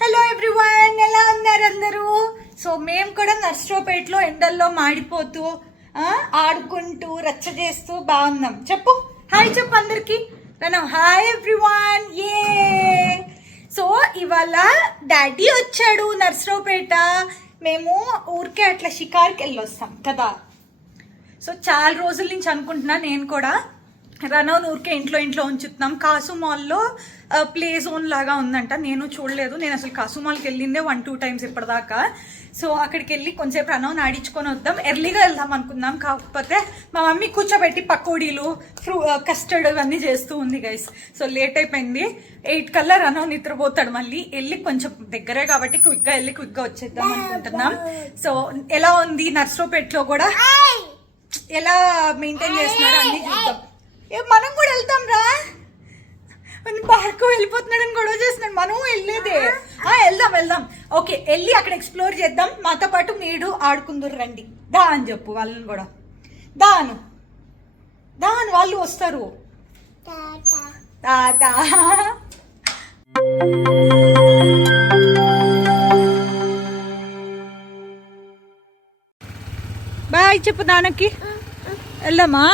Hello everyone, ఎలా ఉన్నారు అందరూ? సో మేము కూడా నర్సరావుపేటలో ఎండల్లో మాడిపోతూ ఆడుకుంటూ రచ్చ చేస్తూ బాగున్నాం. చెప్పు హాయ్ చెప్పు అందరికి. Hi everyone. ఏ సో ఇవాళ డాడీ వచ్చాడు నర్సరావుపేట. మేము ఊరికే అట్లా షికార్కి వెళ్ళొస్తాం కదా. సో చాలా రోజుల నుంచి అనుకుంటున్నా నేను కూడా రనౌన్ ఊరికే ఇంట్లో ఉంచుతున్నాం. కాసు మాల్లో ప్లే జోన్ లాగా ఉందంట. నేను చూడలేదు, నేను అసలు కాసు మాల్కి వెళ్ళిందే 1-2 టైమ్స్ ఇప్పటిదాకా. సో అక్కడికి వెళ్ళి కొంచెంసేపు రనౌన్ ఆడించుకొని వద్దాం. ఎర్లీగా వెళ్దాం అనుకుందాం, కాకపోతే మా మమ్మీ కూర్చోబెట్టి పకోడీలు కస్టర్డ్ ఇవన్నీ చేస్తూ ఉంది గైస్. సో లేట్ అయిపోయింది. 8 కల్లా రనౌన్ నిద్రపోతాడు. మళ్ళీ వెళ్ళి కొంచెం దగ్గరే కాబట్టి క్విక్గా వచ్చేద్దాం అనుకుంటున్నాం. సో ఎలా ఉంది నర్సరావుపేటలో కూడా ఎలా మెయింటైన్ చేస్తున్నారో అన్ని చూద్దాం. మనం కూడా వెళ్తాం రా. పార్కు వెళ్ళిపోతున్నాడని గొడవ చేస్తున్నాడు. మనం వెళ్ళేదే. వెళ్దాం. ఓకే, వెళ్ళి అక్కడ ఎక్స్ప్లోర్ చేద్దాం. మాతో పాటు మీరు ఆడుకుందరు రండి. దా అని చెప్పు వాళ్ళని కూడా. దాను వాళ్ళు వస్తారు. తాత బాయ్ చెప్పు దానకి. వెళ్దామా?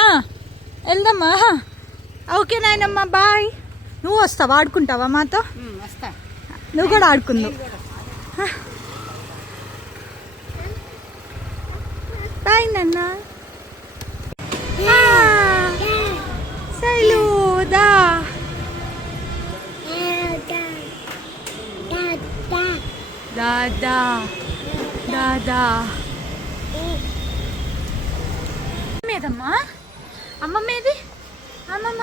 ఓకే నాయనమ్మ బాయ్. నువ్వు వస్తావా? ఆడుకుంటావా మాతో? నువ్వు కూడా ఆడుకుందావు. బాయ్ నాన్న. శైలు దా. దాదా మీదమ్మా. అమ్మమ్మేది? అమ్మమ్మ.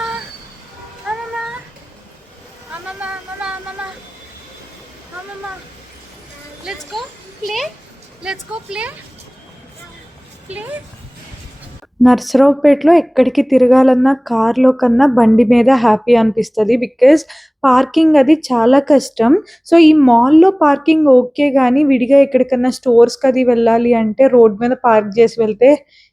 Let's go play. నర్సరావుపేటలో ఎక్కడికి తిరగాలన్నా కార్లో కన్నా బండి మీద హ్యాపీ అనిపిస్తుంది. బికాజ్ పార్కింగ్ అది చాలా కష్టం. సో ఈ మాల్లో పార్కింగ్ ఓకే, కానీ విడిగా ఎక్కడికన్నా స్టోర్స్కి అది వెళ్ళాలి అంటే రోడ్ మీద పార్క్ చేసి వెళ్తే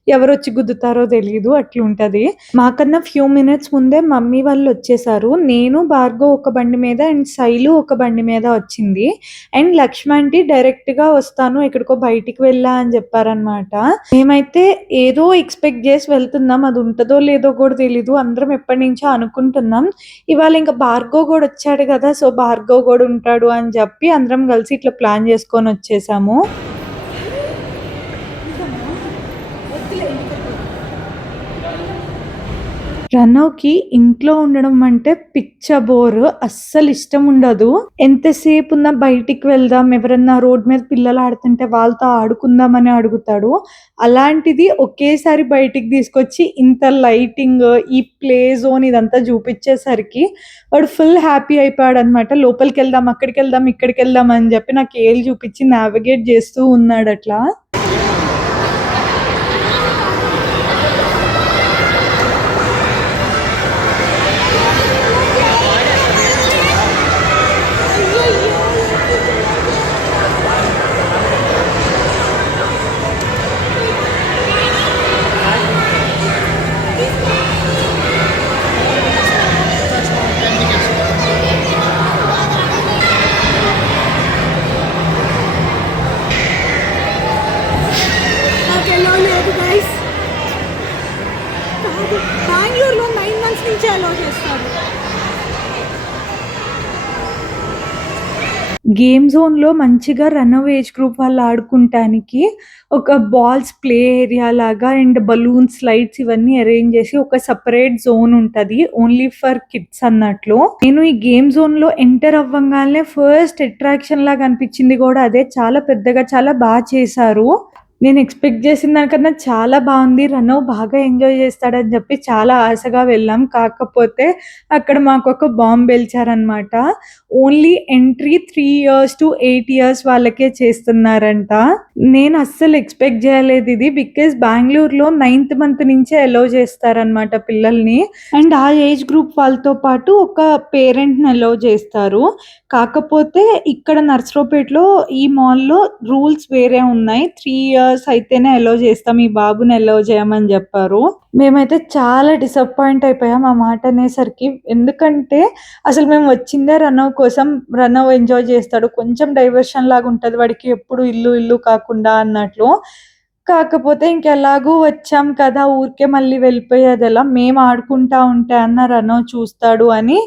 ఎవరు వచ్చి గుద్దుతారో తెలియదు, అట్లుంటది. మాకన్నా ఫ్యూ మినిట్స్ ముందే మమ్మీ వాళ్ళు వచ్చేసారు. నేను భార్గవ్ ఒక బండి మీద అండ్ శైలు ఒక బండి మీద వచ్చింది. అండ్ లక్ష్మణ్టి డైరెక్ట్ గా వస్తాను ఎక్కడికో బయటికి వెళ్ళా అని చెప్పారనమాట. మేమైతే ఏదో ఎక్స్పెక్ట్ చేసి వెళ్తున్నాం, అది ఉంటుందో లేదో కూడా తెలీదు. అందరం ఎప్పటి నుంచో అనుకుంటున్నాం. ఇవాళ ఇంకా భార్గవ్ కూడా వచ్చాడు కదా, సో భార్గవ్ కూడా ఉంటాడు అని చెప్పి అందరం కలిసి ఇట్లా ప్లాన్ చేసుకొని వచ్చేసాము. రనోకి ఇంట్లో ఉండడం అంటే పిచ్చ బోర్, అస్సలు ఇష్టం ఉండదు. ఎంతసేపు ఉన్నా బయటికి వెళ్దాం, ఎవరన్నా రోడ్ మీద పిల్లలు ఆడుతుంటే వాళ్ళతో ఆడుకుందామని అడుగుతాడు. అలాంటిది ఒకేసారి బయటికి తీసుకొచ్చి ఇంత లైటింగ్, ఈ ప్లే జోన్ ఇదంతా చూపించేసరికి వాడు ఫుల్ హ్యాపీ అయిపోయాడు అనమాట. లోపలికి వెళ్దాం, అక్కడికి వెళ్దాం, ఇక్కడికి వెళ్దాం అని చెప్పి నాకు ఏళ్ళు చూపించి నావిగేట్ చేస్తూ ఉన్నాడు అట్లా. బెంగళూరులో 9 months నుంచి అలౌ చేస్తారు. గేమ్ జోన్లో మంచిగా రన్అవే ఏజ్ గ్రూప్ వాళ్ళు ఆడుకుంటానికి ఒక బాల్స్ ప్లే ఏరియా లాగా అండ్ బలూన్స్, స్లైడ్స్ ఇవన్నీ అరేంజ్ చేసి ఒక సపరేట్ జోన్ ఉంటుంది ఓన్లీ ఫర్ కిడ్స్ అన్నట్లు. నేను ఈ గేమ్ జోన్లో ఎంటర్ అవ్వగానే ఫస్ట్ అట్రాక్షన్ లాగా అనిపించింది కూడా అదే. చాలా పెద్దగా, చాలా బాగా చేశారు. నేను ఎక్స్పెక్ట్ చేసిన దానికన్నా చాలా బాగుంది. రనవ్ బాగా ఎంజాయ్ చేస్తాడని చెప్పి చాలా ఆశగా వెళ్ళాం. కాకపోతే అక్కడ మాకు ఒక బాంబు పేల్చారనమాట. Only entry 3 years to 8 years వాళ్ళకే చేస్తున్నారంట. నేను అస్సలు ఎక్స్పెక్ట్ చేయలేదు ఇది. బికాజ్ బెంగళూరులో 9th month నుంచే అలౌ చేస్తారనమాట పిల్లల్ని. అండ్ ఆ ఏజ్ గ్రూప్ వాళ్ళతో పాటు ఒక పేరెంట్ని అలౌ చేస్తారు. కాకపోతే ఇక్కడ నర్సరావుపేటలో ఈ మాల్లో రూల్స్ వేరే ఉన్నాయి. 3 years ఇయర్స్ అయితేనే అలో చేస్తాం, ఈ బాబుని అలో చేయమని చెప్పారు. మేమైతే చాలా డిసప్పాయింట్ అయిపోయాం ఆ మాట అనేసరికి. ఎందుకంటే అసలు మేము వచ్చిందే రనవ్ కోసం. రనవ్ ఎంజాయ్ చేస్తాడు, కొంచెం డైవర్షన్ లాగా ఉంటది వాడికి, ఎప్పుడు ఇల్లు ఇల్లు కాకుండా అన్నట్లు. కాకపోతే ఇంకెలాగూ వచ్చాం కదా, ఊరికే మళ్ళీ వెళ్ళిపోయేదెలా, మేము ఆడుకుంటా ఉంటే అన్న రనవ్ చూస్తాడు అని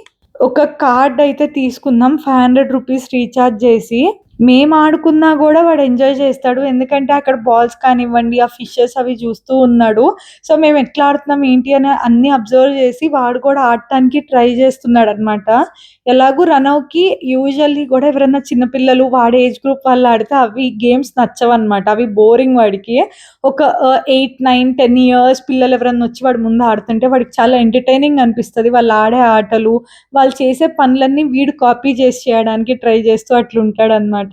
ఒక కార్డ్ అయితే తీసుకున్నాం 500 రూపీస్ రీఛార్జ్ చేసి. మేము ఆడుకున్నా కూడా వాడు ఎంజాయ్ చేస్తాడు, ఎందుకంటే అక్కడ బాల్స్ కానివ్వండి, ఆ ఫిషెస్ అవి చూస్తూ ఉన్నాడు. సో మేము ఎట్లా ఆడుతున్నాం ఏంటి అని అన్ని అబ్జర్వ్ చేసి వాడు కూడా ఆడటానికి ట్రై చేస్తున్నాడు అనమాట. ఎలాగూ రనవ్కి యూజువల్లీ కూడా ఎవరైనా చిన్నపిల్లలు వాడే ఏజ్ గ్రూప్ వాళ్ళు ఆడితే అవి గేమ్స్ నచ్చవన్నమాట, అవి బోరింగ్ వాడికి. ఒక 8, 9, 10 ఇయర్స్ పిల్లలు ఎవరైనా వచ్చి వాడి ముందు ఆడుతుంటే వాడికి చాలా ఎంటర్టైనింగ్ అనిపిస్తుంది. వాళ్ళు ఆడే ఆటలు, వాళ్ళు చేసే పనులన్నీ వీడు కాపీ చేసి చేయడానికి ట్రై చేస్తూ అట్లా ఉంటాడు అనమాట.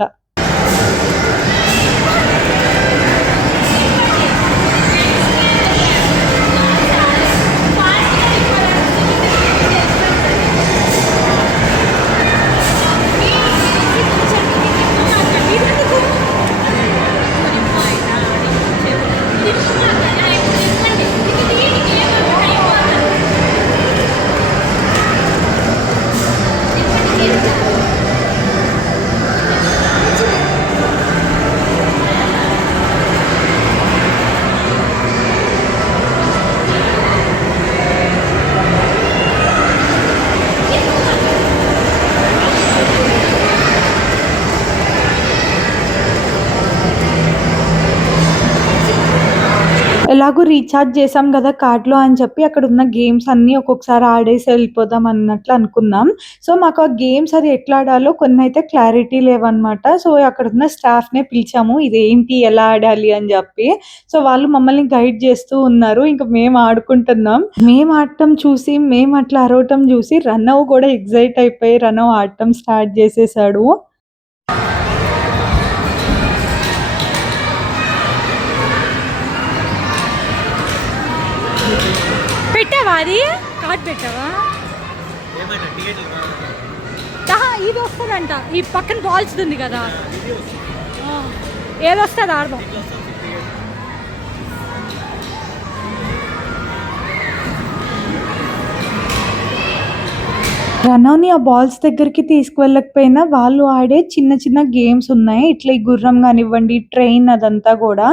ఎలాగో రీఛార్జ్ చేసాం కదా కార్డ్‌లో అని చెప్పి అక్కడ ఉన్న గేమ్స్ అన్నీ ఒక్కొక్కసారి ఆడేసి వెళ్ళిపోదాం అన్నట్లు అనుకున్నాం. సో మాకు ఆ గేమ్స్ అది ఎట్లా ఆడాలో కొన్నైతే క్లారిటీ లేవన్నమాట. సో అక్కడ ఉన్న స్టాఫ్‌నే పిలిచాము, ఇదేంటి ఎలా ఆడాలి అని చెప్పి. సో వాళ్ళు మమ్మల్ని గైడ్ చేస్తూ ఉన్నారు. ఇంక మేము ఆడుకుంటున్నాం. మేము ఆడటం చూసి, మేము అట్లా అరవటం చూసి రనవ్ కూడా ఎక్సైట్ అయిపోయి రనవ్ ఆడటం స్టార్ట్ చేసేసాడు. పెట్టావా అది కార్డ్ పెట్టావా? ఇది వస్తుందంట, ఈ పక్కన బాల్స్ ఉంది కదా, ఏది వస్తుంది ఆడదాం. రనవ్‌ని ఆ బాల్స్ దగ్గరికి తీసుకువెళ్ళకపోయినా వాళ్ళు ఆడే చిన్న చిన్న గేమ్స్ ఉన్నాయి. ఇట్లా ఈ గుర్రం గానివ్వండి, ట్రైన్ అదంతా గూడా.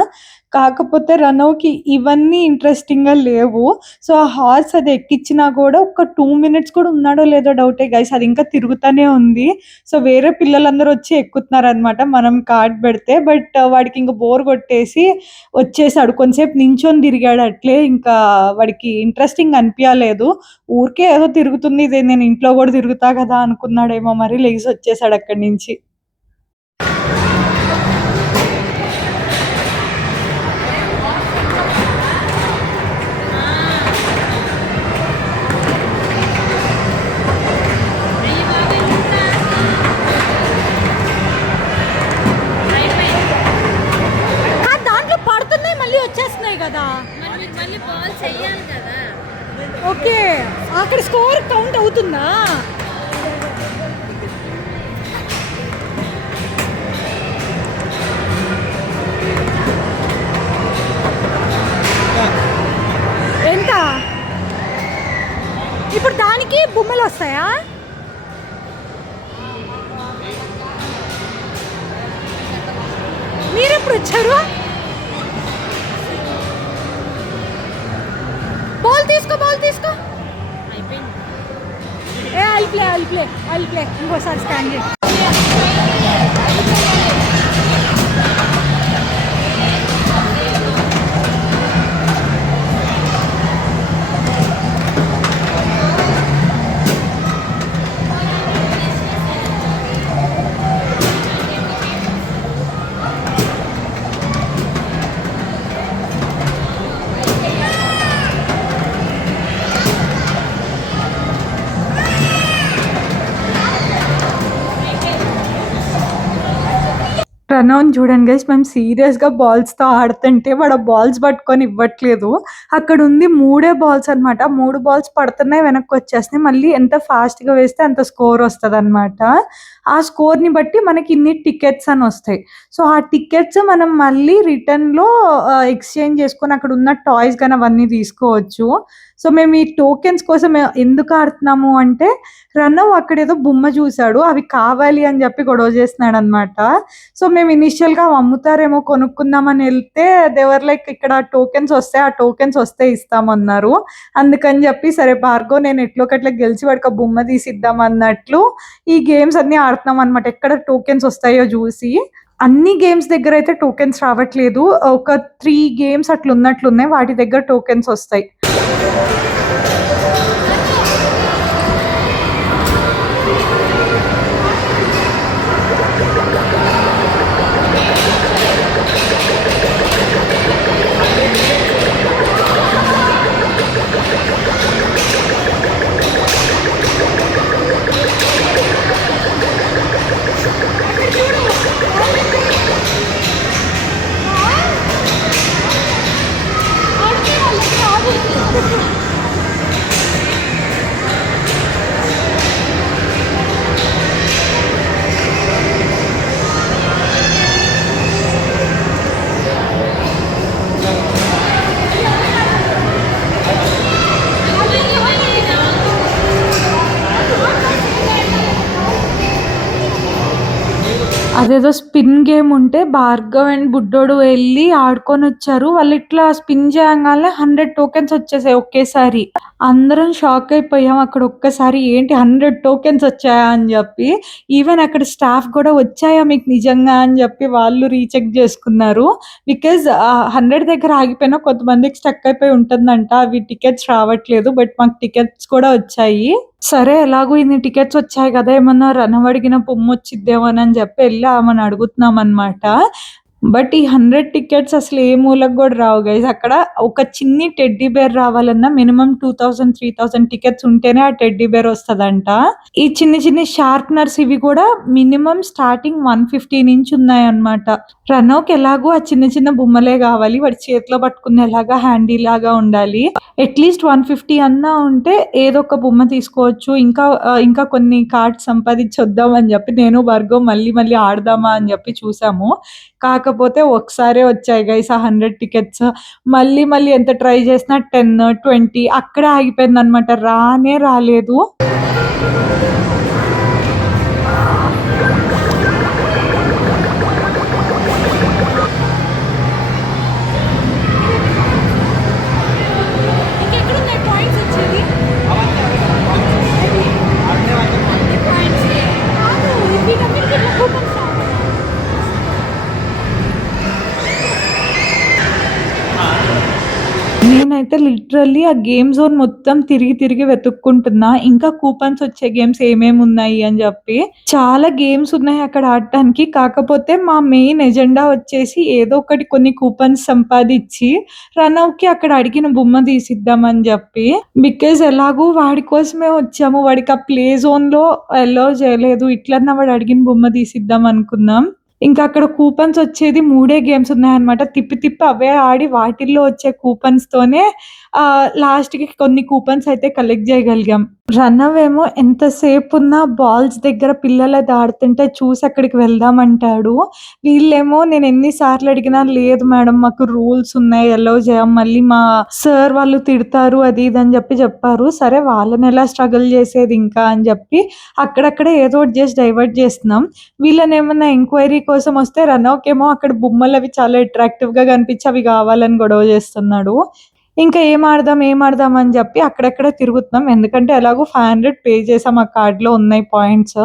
కాకపోతే రనవ్‌కి ఇవన్నీ ఇంట్రెస్టింగ్‌గా లేవు. సో ఆ హార్స్ అది ఎక్కిచ్చినా గూడా ఒక 2 మినిట్స్ కూడా ఉన్నాడో లేదో డౌటే గైస్, అది ఇంకా తిరుగుతానే ఉంది. సో వేరే పిల్లలందరూ వచ్చి ఎక్కుతున్నారనమాట మనం కార్డ్ పెడితే. బట్ వాడికి ఇంక బోర్ కొట్టేసి వచ్చేసాడు. కొంతసేపు నించొని తిరిగాడు అట్లే, ఇంకా వాడికి ఇంట్రెస్టింగ్ అనిపియలేదు. ఊరికే ఏదో తిరుగుతుంది, ఇది నేను ఇంట్లో కూడా తిరుగుతా కదా అనుకున్నాడేమో మరి, లెగిసి వచ్చేసాడు అక్కడి నుంచి. దాంట్లో పడుతున్నాయి మళ్ళీ వచ్చేస్తున్నాయి కదా. ఓకే, అక్కడ స్కోర్ కౌంట్ అవుతుందా? ఎంత ఇప్పుడు దానికి బొమ్మలు వస్తాయా? మీరెప్పుడు వచ్చారు? బాల్ తీసుకో. I'll play. ఇంకోసారి స్కాన్ చేయి. ప్రణవ్‌ని చూడండి గైస్, మేము సీరియస్‌గా బాల్స్‌తో ఆడుతుంటే వాడు ఆ బాల్స్ పట్టుకొని ఇవ్వట్లేదు. అక్కడుంది 3 బాల్స్ అనమాట. 3 బాల్స్ పడుతున్నాయి, వెనక్కొచ్చేస్తున్నాయి. మళ్ళీ ఎంత ఫాస్ట్‌గా వేస్తే అంత స్కోర్ వస్తదనమాట. ఆ స్కోర్‌ని బట్టి మనకి ఇన్ని టికెట్స్ అనొస్తాయి. సో, ఆ టికెట్స్ మనం మళ్ళీ రిటర్న్‌లో ఎక్స్‌చేంజ్ చేసుకొని అక్కడున్న టాయ్స్ గాని అవన్నీ తీసుకోవచ్చు. సో, మేము ఈ టోకెన్స్ కోసం ఎందుకు ఆడుతున్నాము అంటే, ప్రణవ్ అక్కడేదో బొమ్మ చూసాడు. అవి కావాలి అని చెప్పి గొడవ చేస్తున్నాడనమాట. సో, మేము ఇనీషియల్‌గా అవి అమ్ముతారేమో కొనుక్కుందామని ఎళ్తే దే వర్ లైక్ ఇక్కడ టోకెన్స్ వస్తాయి. ఆ టోకెన్స్ వస్తే ఇస్తామన్నారు. అందుకని చెప్పి సరే భార్గవ్ నేను ఎట్లో ఒకట్ల గెలిచి వాడికి ఆ బొమ్మ తీసిద్దాం అన్నట్లు ఈ గేమ్స్ అన్నీ ఆడుతున్నామనమాట. ఎక్కడ టోకెన్స్ వస్తాయో జూసి. అన్ని గేమ్స్ దగ్గరైతే టోకెన్స్ రావట్లేదు. ఒక 3 గేమ్స్ అట్లున్నట్లున్నాయి. వాటి దగ్గర టోకెన్స్ వస్తాయి. అదేదో స్పిన్ గేమ్ ఉంటే భార్గవ్ అండ్ బుడ్డోడు వెళ్ళి ఆడుకొని వచ్చారు. వాళ్ళు ఇట్లా స్పిన్ చేయంగానే 100 టోకెన్స్ వచ్చేసాయి ఒకేసారి. అందరం షాక్ అయిపోయాం. అక్కడ ఒక్కసారి ఏంటి 100 టోకెన్స్ వచ్చాయా అని చెప్పి. ఈవెన్ అక్కడ స్టాఫ్ కూడా వచ్చాయా మీకు నిజంగా అని చెప్పి వాళ్ళు రీచెక్ చేసుకున్నారు. బికాజ్ 100 దగ్గర ఆగిపోయినా కొంతమందికి స్టక్ అయిపోయి ఉంటుందంట. అవి టికెట్స్ రావట్లేదు. బట్ మాకు టికెట్స్ కూడా వచ్చాయి. సరే ఎలాగో ఇన్ని టికెట్స్ వచ్చాయి కదా! ఏమన్నా రనవ్ అడిగిన పొమ్మొచ్చిద్దేమోనని చెప్పి ఎళ్లి ఆమెను అడుగుతున్నామనమాట. బట్ ఈ 100 టికెట్స్ అసలు ఏ మూలకు గూడా రావు గైస్. అక్కడ ఒక చిన్ని టెడ్డీ బేర్ రావాలన్నా మినిమమ్ 2000, 3000 టికెట్స్ ఉంటేనే ఆ టెడ్డీ బేర్ వస్తదంట. ఈ చిన్ని చిన్ని షార్ప్‌నర్స్ ఇవి కూడా మినిమమ్ స్టార్టింగ్ 150 నుంచి ఉన్నాయన్నమాట. ప్రణవ్‌కి ఎలాగో ఆ చిన్న చిన్న బొమ్మలే గావాలి. వాడి చేతిలో పట్టుకునేలాగా హ్యాండీ లాగా ఉండాలి. అట్‌లీస్ట్ 150 అన్నా ఉంటే ఏదో ఒక బొమ్మ తీసుకోవచ్చు. ఇంకా కొన్ని కార్డ్స్ సంపాదించొద్దాం అని జెప్పి నేను, భార్గవ్ మళ్ళీ మళ్ళీ ఆడదామా అని జెప్పి చూసాము. కాకపోతే ఒకసారే వచ్చాయి గైస్ ఆ 100 టికెట్స్. మళ్ళీ మళ్ళీ ఎంత ట్రై చేసినా 10, 20 అక్కడే ఆగిపోయిందనమాట. రానే రాలేదు. నేనైతే లిటరల్లీ ఆ గేమ్ జోన్ మొత్తం తిరిగి తిరిగి వెతుక్కుంటున్నా. ఇంకా కూపన్స్ వచ్చే గేమ్స్ ఏమేమున్నాయి అని జెప్పి. చాలా గేమ్స్ ఉన్నాయి అక్కడ ఆడటానికి. కాకపోతే మా మెయిన్ ఎజెండా వచ్చేసి ఏదో ఒకటి కొన్ని కూపన్స్ సంపాదిచ్చి రనవ్‌కి అక్కడ అడిగిన బొమ్మ తీసిద్దామని జెప్పి. బికాజ్ ఎలాగో వాడి కోసమే వచ్చాము. వాడికి ఆ ప్లే జోన్‌లో అలౌ చేయలేదు. ఇట్లన్నా వాడు అడిగిన బొమ్మ తీసిద్దాం అనుకున్నాం. ఇంకా అక్కడ కూపన్స్ వచ్చేది 3 గేమ్స్ ఉన్నాయన్నమాట. తిప్పి తిప్పి అవే ఆడి వాటిల్లో వచ్చే కూపన్స్‌తోనే లాస్ట్‌కి కొన్ని కూపన్స్ అయితే కలెక్ట్ చేయగలిగాం. రనవ్ ఏమో ఎంతసేపున్నా బాల్స్ దగ్గర పిల్లలది ఆడుతుంటే చూసి అక్కడికి వెళ్దామంటాడు. వీళ్ళేమో నేను ఎన్ని సార్లు అడిగినా లేదు మేడం మాకు రూల్స్ ఉన్నాయి. అలౌ చేయం. మళ్ళీ మా సార్ వాళ్ళు తిడతారు అది ఇది అని చెప్పారు. సరే వాళ్ళని ఎలా స్ట్రగుల్ చేసేది ఇంకా అని చెప్పి అక్కడక్కడే ఏదో ఒకటి చేసి డైవర్ట్ చేస్తున్నాం. వీళ్ళనేమన్నా ఎంక్వైరీ కోసం వస్తే రనవ్‌కేమో అక్కడ బొమ్మలవి చాలా అట్రాక్టివ్‌గా కనిపించి అవి కావాలని గొడవ చేస్తున్నాడు. ఇంకా ఏం ఆడదాం అని చెప్పి అక్కడక్కడే తిరుగుతున్నాం. ఎందుకంటే ఎలాగో 500 పే చేసాం. ఆ కార్డ్‌లో ఉన్నాయి పాయింట్స్.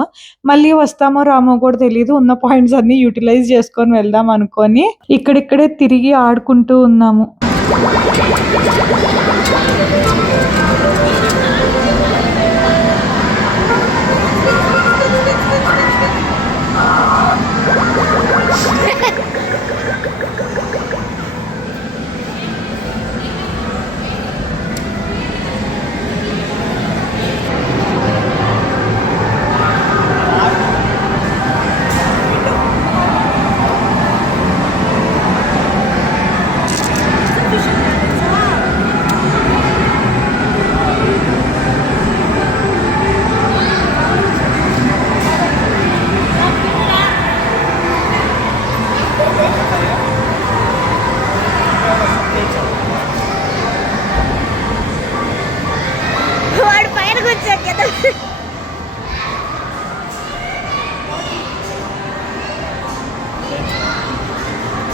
మళ్ళీ వస్తామో రామో కూడా తెలీదు. ఉన్న పాయింట్స్ అన్నీ యుటిలైజ్ చేసుకొని వెళ్దాం అనుకోని ఇక్కడిక్కడే తిరిగి ఆడుకుంటూ ఉన్నాము.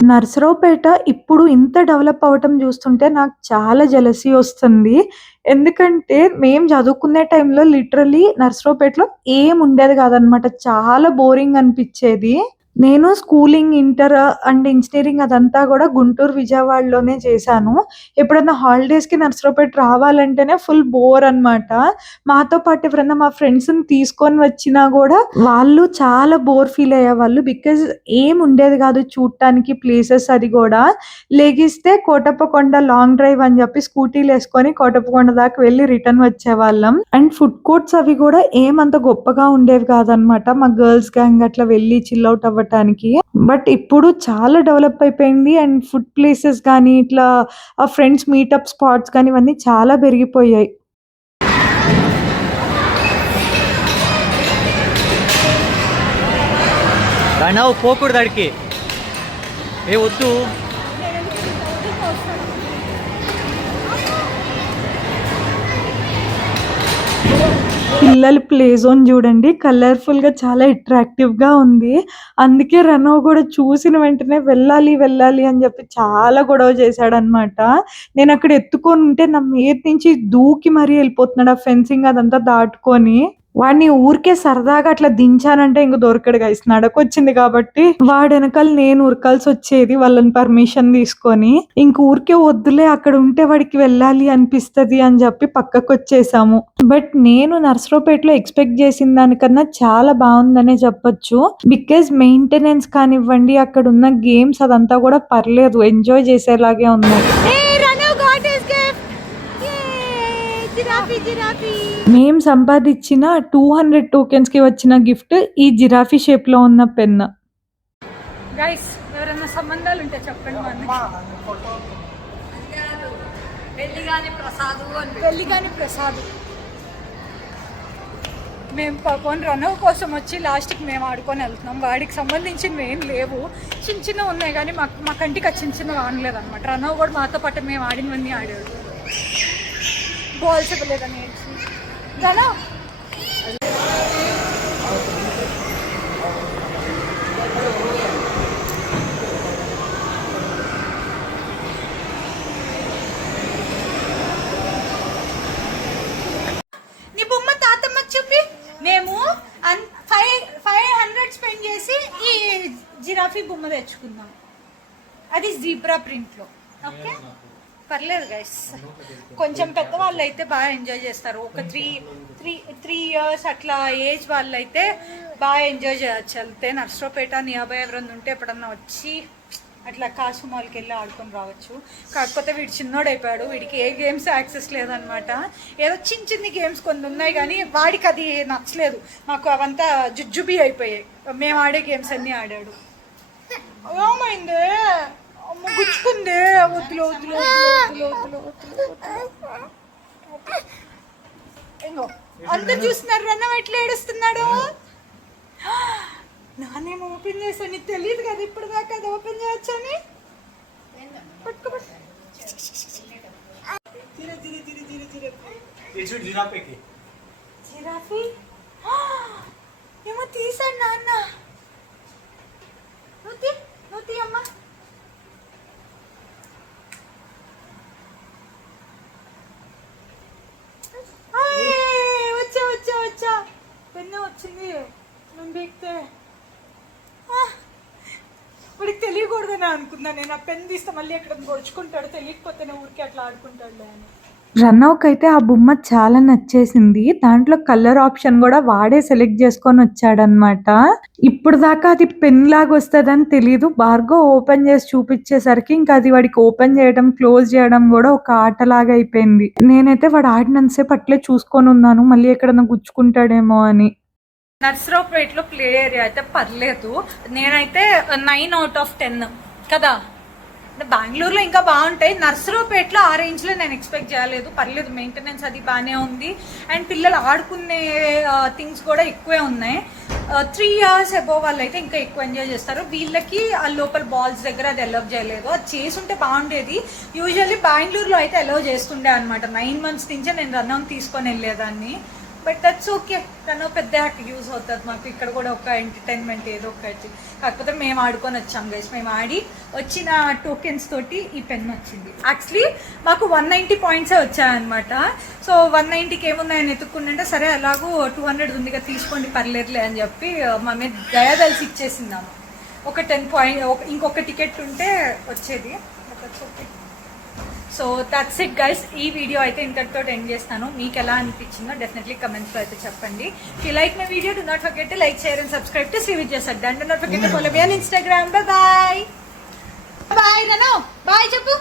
నర్సరావుపేట ఇప్పుడు ఇంత డెవలప్ అవ్వటం చూస్తుంటే నాకు చాలా జెలసీ వస్తుంది. ఎందుకంటే మేము చదువుకునే టైంలో లిటరల్లీ నర్సరావుపేటలో ఏం ఉండేది కాదనమాట. చాలా బోరింగ్ అనిపిచ్చేది. నేను స్కూలింగ్, ఇంటర్ అండ్ ఇంజినీరింగ్ అదంతా కూడా గుంటూరు, విజయవాడలోనే చేశాను. ఎప్పుడన్నా హాలిడేస్‌కి నర్సరావుపేట రావాలంటేనే ఫుల్ బోర్ అనమాట. మాతో పాటు ఎవరైనా మా ఫ్రెండ్స్‌ని తీసుకొని వచ్చినా కూడా వాళ్ళు చాలా బోర్ ఫీల్ అయ్యేవాళ్ళు. బికాజ్ ఏం ఉండేది కాదు చూడటానికి ప్లేసెస్ అది కూడా. లెగిస్తే కోటప్పకొండ లాంగ్ డ్రైవ్ అని చెప్పి స్కూటీలేసుకొని కోటప్పకొండ దాకా వెళ్ళి రిటర్న్ వచ్చేవాళ్ళం. అండ్ ఫుడ్ కోర్ట్స్ అవి కూడా ఏమంత గొప్పగా ఉండేవి కాదనమాట. మా గర్ల్స్ గ్యాంగ్ అట్లా వెళ్ళి చిల్ అవుట్ అవ్వటానికి. బట్ ఇప్పుడు చాలా డెవలప్ అయిపోయింది. అండ్ ఫుడ్ ప్లేసెస్ కానీ ఇట్లా ఫ్రెండ్స్ మీటప్ స్పాట్స్ కానీ ఇవన్నీ చాలా పెరిగిపోయాయి. ప్రణవ్ పోకూడదు అడికి. ఏ వద్దు. పిల్లల ప్లే జోన్ చూడండి, కలర్ఫుల్‌గా చాలా అట్రాక్టివ్‌గా ఉంది. అందుకే రనో కూడా చూసిన వెంటనే వెళ్ళాలి, వెళ్ళాలి అని చెప్పి చాలా గొడవ చేశాడనమాట. నేను అక్కడ ఎత్తుకొని ఉంటే నా మీద నుంచి దూకి మరీ వెళ్ళిపోతున్నాడు ఆ ఫెన్సింగ్ అదంతా దాటుకొని. వాడిని ఊరికే సరదాగా అట్లా దించానంటే ఇంక దొరకడు గైస్. నడకొచ్చింది కాబట్టి వాడి వెనకాల నేను ఉరకాల్సి వచ్చేది వాళ్ళని పర్మిషన్ తీసుకొని. ఇంక ఊరికే వద్దులే అక్కడ ఉంటే వాడికి వెళ్ళాలి అనిపిస్తది అని చెప్పి పక్కకు వచ్చేసాము. బట్ నేను నర్సరావుపేటలో ఎక్స్పెక్ట్ చేసిన దానికన్నా చాలా బాగుందనే చెప్పొచ్చు. బికాజ్ మెయింటెనెన్స్ కానివ్వండి, అక్కడ ఉన్న గేమ్స్ అదంతా కూడా పర్లేదు, ఎంజాయ్ చేసేలాగే ఉన్నాయి. మేము సంపాదించిన 200 టోకెన్స్‌కి వచ్చిన గిఫ్ట్ ఈ జిరాఫీ షేప్‌లో ఉన్న పెన్. గైస్ ఎవరైనా సంబంధాలు ఉంటే చెప్పండి. పెళ్లిగాని ప్రసాద్ మేము పాపం రనవ్ కోసం వచ్చి లాస్ట్కి మేము ఆడుకొని వెళ్తున్నాం. వాడికి సంబంధించినవి ఏం లేవు, చిన్న చిన్న ఉన్నాయి కానీ మా కంటికి చిన్న చిన్నవి ఆడలేదు అనమాట. రనవ్ కూడా మాతో పాటు మేము ఆడినవన్నీ ఆడాడు. బాల్స్ ఇవ్వలేదని రనవ్ నీ బొమ్మ తాతమ్మకి చెప్పి మేము 500 స్పెండ్ చేసి ఈ జిరాఫీ బొమ్మ తెచ్చుకుందాం. అది జీబ్రా ప్రింట్లో. ఓకే పర్లేదు గైస్. కొంచెం పెద్దవాళ్ళు అయితే బాగా ఎంజాయ్ చేస్తారు. ఒక త్రీ ఇయర్స్ అట్లా ఏజ్ వాళ్ళు అయితే బాగా ఎంజాయ్ చేయొచ్చు. వెళ్తే నర్సరావుపేట నియర్బై ఎవరన్నా ఉంటే ఎప్పుడన్నా వచ్చి అట్లా కాసు మాల్కి వెళ్ళి ఆడుకొని రావచ్చు. కాకపోతే వీడు చిన్నోడు అయిపోయాడు, వీడికి ఏ గేమ్స్ యాక్సెస్ లేదనమాట. ఏదో చిన్న గేమ్స్ కొన్ని ఉన్నాయి కానీ వాడికి అది నచ్చలేదు. మాకు అవంతా జుజ్జుబీ అయిపోయాయి. మేము ఆడే గేమ్స్ అన్నీ ఆడాడు. ఏమైంది గుచ్చుకుందే? వద్దులు వద్దులు వద్దులు వద్దులు వద్దులు. ఇంకో అందరు చూస్తున్నారు రన్నం ఎట్లా ఏడుస్తున్నాడు. నానేమో ఓపెన్ చేసాను, నీకు తెలియదు కదా ఇప్పుడు దాకా అది ఓపెన్ చేయొచ్చు అని. జిరాఫీ ఏమో తీసాడు నాన్న. నువ్వు అమ్మా. వచ్చా పెన్ను వచ్చింది. మేము బీక్తే వాడికి తెలియకూడదని అనుకున్నా నేను. ఆ పెన్ తీస్తే మళ్ళీ ఎక్కడ గొడుచుకుంటాడు, తెలియకపోతేనే ఊరికి అట్లా ఆడుకుంటాడులే అని. రన్నౌకి అయితే ఆ బొమ్మ చాలా నచ్చేసింది. దాంట్లో కలర్ ఆప్షన్ కూడా వాడే సెలెక్ట్ చేసుకొని వచ్చాడనమాట. ఇప్పుడు దాకా అది పెన్ లాగా వస్తుందని తెలీదు. భార్గవ్ ఓపెన్ చేసి చూపించేసరికి ఇంకా అది వాడికి ఓపెన్ చేయడం క్లోజ్ చేయడం కూడా ఒక ఆటలాగా అయిపోయింది. నేనైతే వాడు ఆడినంతసేపు అట్లే చూసుకొని ఉన్నాను, మళ్ళీ ఎక్కడన్నా గుచ్చుకుంటాడేమో అని. నర్సరావుపేటలో ప్లే ఏరియా అయితే పర్లేదు. నేనైతే 9 out of 10 కదా. బెంగళూరులో ఇంకా బాగుంటాయి. నర్సరావుపేటలో ఆ రేంజ్లో నేను ఎక్స్పెక్ట్ చేయలేదు. పర్లేదు, మెయింటెనెన్స్ అది బాగానే ఉంది. అండ్ పిల్లలు ఆడుకునే థింగ్స్ కూడా ఎక్కువే ఉన్నాయి. 3 years అబోవ్ వాళ్ళు అయితే ఇంకా ఎక్కువ ఎంజాయ్ చేస్తారు. వీళ్ళకి ఆ లోపల బాల్స్ దగ్గర అది అలౌ చేయలేదు. అది చేసుంటే బాగుండేది. యూజువల్లీ బెంగళూరులో అయితే అలౌ చేస్తుండే అనమాట. 9 months నుంచే నేను రన్నం తీసుకొని వెళ్ళేదాన్ని. But that's okay. తను పెద్ద యూజ్ అవుతుంది మాకు. ఇక్కడ కూడా ఒక ఎంటర్టైన్మెంట్ ఏదో ఒకటి. కాకపోతే మేము ఆడుకొని వచ్చాం గైస్. మేము ఆడి వచ్చిన టోకెన్స్ తోటి ఈ పెన్ వచ్చింది. యాక్చువల్లీ మాకు 190 పాయింట్సే వచ్చాయన్నమాట. సో 190కి ఏమున్నాయని ఎత్తుక్కుంటే సరే ఎలాగో 200 ఉందిగా తీసుకోండి పర్లేదులే అని చెప్పి మా మీద దయదలిసి ఇచ్చేసిందాము. ఒక 10 పాయింట్ ఇంకొక టికెట్ ఉంటే వచ్చేది. Okay. So that's it guys. ఈ వీడియో అయితే ఇంతటితో ఎండ్ చేస్తాను. మీకు ఎలా అనిపించిందో డెఫినెట్లీ కమెంట్స్లో అయితే చెప్పండి. If you like my video, do not forget to like, share and subscribe to Sri Vidya Sadda. And do not forget to follow me on Instagram. Bye bye Rano. Bye చెప్పు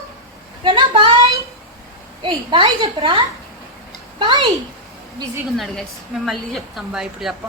రనో. బాయ్. ఏయ్ బాయ్ చెప్పురా. బాయ్. బిజీగా ఉన్నాడు గైస్. మేము మళ్ళీ చెప్తాం బాయ్. ఇప్పుడు చెప్ప.